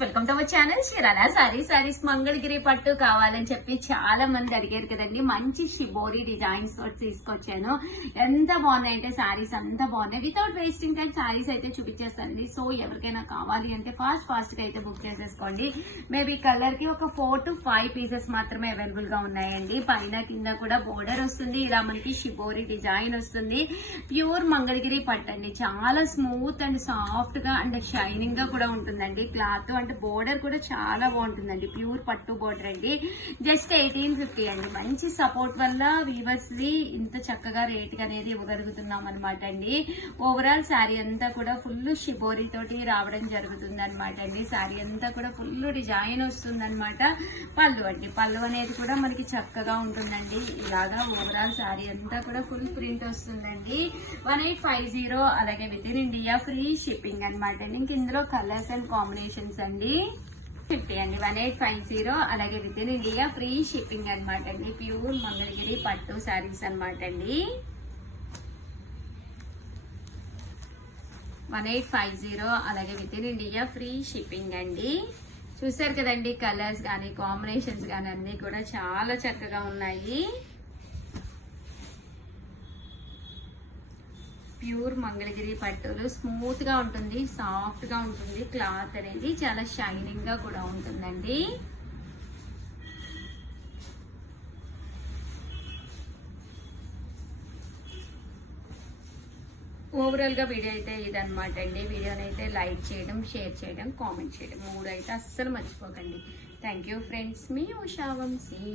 Welcome to our channel Chirala saris Mangalagiri పట్టు కావాలని చెప్పి చాలా మంది అడిగారు కదండి. మంచి షిబోరి డిజైన్స్ తీసుకొచ్చాను. ఎంత బాగున్నాయంటే సారీస్ అంత బాగున్నాయి. వితౌట్ వేస్టింగ్ టైం సారీస్ అయితే చూపించేస్తానండి. సో ఎవరికైనా కావాలి అంటే ఫాస్ట్ గా అయితే బుక్ చేసేసుకోండి. మేబీ కలర్ కి ఒక 4 to 5 పీసెస్ మాత్రమే అవైలబుల్ గా ఉన్నాయండి. పైన కింద కూడా బోర్డర్ వస్తుంది. ఇలా మనకి షిబోరి డిజైన్ వస్తుంది. ప్యూర్ మంగళగిరి పట్టు అండి. చాలా స్మూత్ అండ్ సాఫ్ట్ గా అండ్ షైనింగ్ గా కూడా ఉంటుందండి. క్లాత్ అంటే బోర్డర్ కూడా చాలా బాగుంటుందండి. ప్యూర్ పట్టు బోర్డర్ అండి. జస్ట్ 1850 అండి. మంచి సపోర్ట్ వల్ల వీవర్స్ ది ఇంత చక్కగా రేట్ అనేది ఇవ్వగలుగుతున్నాం అనమాట అండి. ఓవరాల్ శారీ అంతా కూడా ఫుల్ షిబోరి తోటి రావడం జరుగుతుంది అనమాట అండి. శారీ అంతా కూడా ఫుల్ డిజైన్ వస్తుంది అనమాట. పళ్ళు అండి, పళ్ళు అనేది కూడా మనకి చక్కగా ఉంటుందండి. ఇలాగా ఓవరాల్ శారీ అంతా కూడా ఫుల్ ప్రింట్ వస్తుందండి. 1850 అలాగే with in India free shipping అనమాట అండి. ఇంక ఇందులో కలర్స్ అండ్ కాంబినేషన్స్ అండి 50 అండి. 1850 అలాగే with in India free shipping అనమాట అండి. ప్యూర్ మంగళగిరి పట్టు శారీస్ అనమాట అండి. 1850 అలాగే with in India free shipping అండి. చూసారు కదండి, కలర్స్ కానీ కాంబినేషన్స్ కానీ అన్ని కూడా చాలా చక్కగా ఉన్నాయి. ప్యూర్ మంగళగిరి పట్టులు స్మూత్ గా ఉంటుంది, సాఫ్ట్ గా ఉంటుంది. క్లాత్ అనేది చాలా షైనింగ్ గా కూడా ఉంటుందండి. ఓవరాల్ గా వీడియో అయితే ఇదనమాట అండి. వీడియోని అయితే లైక్ చేయడం, షేర్ చేయడం, కామెంట్ చేయడం 3 అయితే అస్సలు మర్చిపోకండి. Thank you friends. మీ ఉషా వంశీ.